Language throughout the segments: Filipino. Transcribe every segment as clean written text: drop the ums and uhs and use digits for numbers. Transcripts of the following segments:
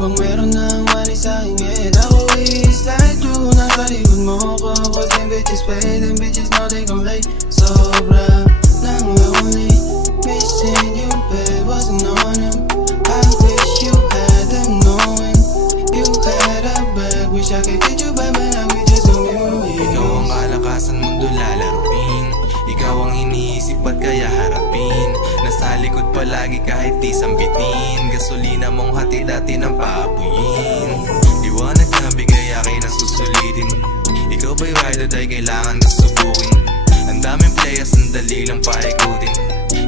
bang meron ng money sa'king head. Ako is like you, nasa likod mo ko. Cause them bitches pay, them bitches know they gon' lay. Sobra ng lonely, missing you babe, wasn't on them. I wish you had them knowing you had a bag. Wish I could get you back, but now we just gon' be moving. Ikaw ang kalakasan mundo lalaruin. Ikaw ang iniisip ba't kaya harapin. Nasa likod palagi kahit di sambitin. Gasolina mong hatid dati ng paapuyin. Liwanag na bigay akin ang susulitin. Ikaw ba'y ride or die kailangan na subukin. Ang daming players ang dali lang paikutin.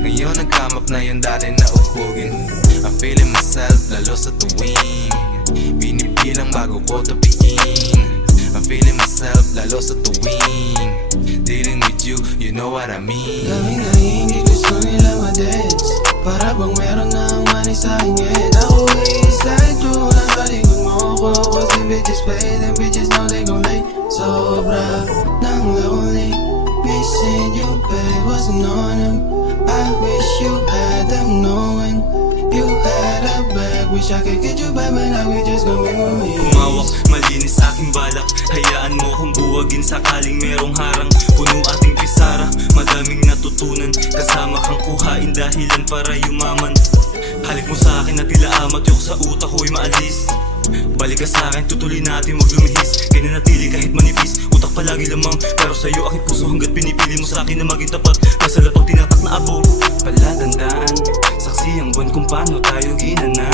Ngayon nagkamap na yung dati na upugin. I'm feeling myself lalo sa tuwing binibilang bago ko tapiin. I'm feeling myself lalo sa tuwing dealing with you, you know what I mean. Daming nahingi gusto nila ma-dance. Para bang meron ng money sa'king head. Ako is like you, nasa likod mo ko. Cause them bitches pay, them bitches know they gon' lay. Sobra ng lonely, missing you babe, wasn't on them. I wish you had them knowing you had a bag. Wish I could get you back, but now we just gon' be moving. Umawak, malinis aking balak. Hayaan mo kong buwagin sakaling merong harang. Puno ating pisara, madaming natutunan. Kasama kang kuhain dahilan para yumaman. Halik mo sa akin na tila amat, yung sa utak ko'y maalis. Balik ka sa akin, tutuloy natin wag lumihis. Kaya nanatili kahit manipis, utak palagi lamang. Pero sa'yo aking puso hanggat pinipili mo sa akin na maging tapat. Nasa lapag tinatak na abo, palatandaan. Saksi ang buwan kung paano tayo ginana.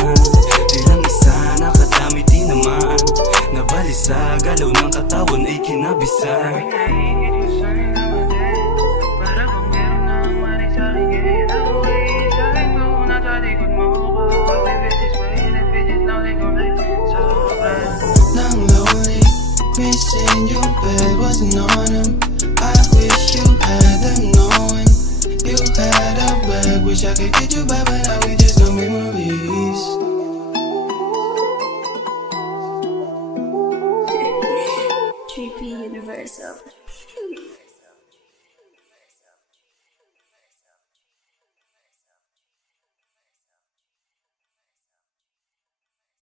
Di lang isa, nakadami tinamaan. Nabalisa, galaw ng katawan ay kinabisa. Missing you babe, wasn't on them. I wish you had them knowing you had a bag. Wish I could get you back, but now we just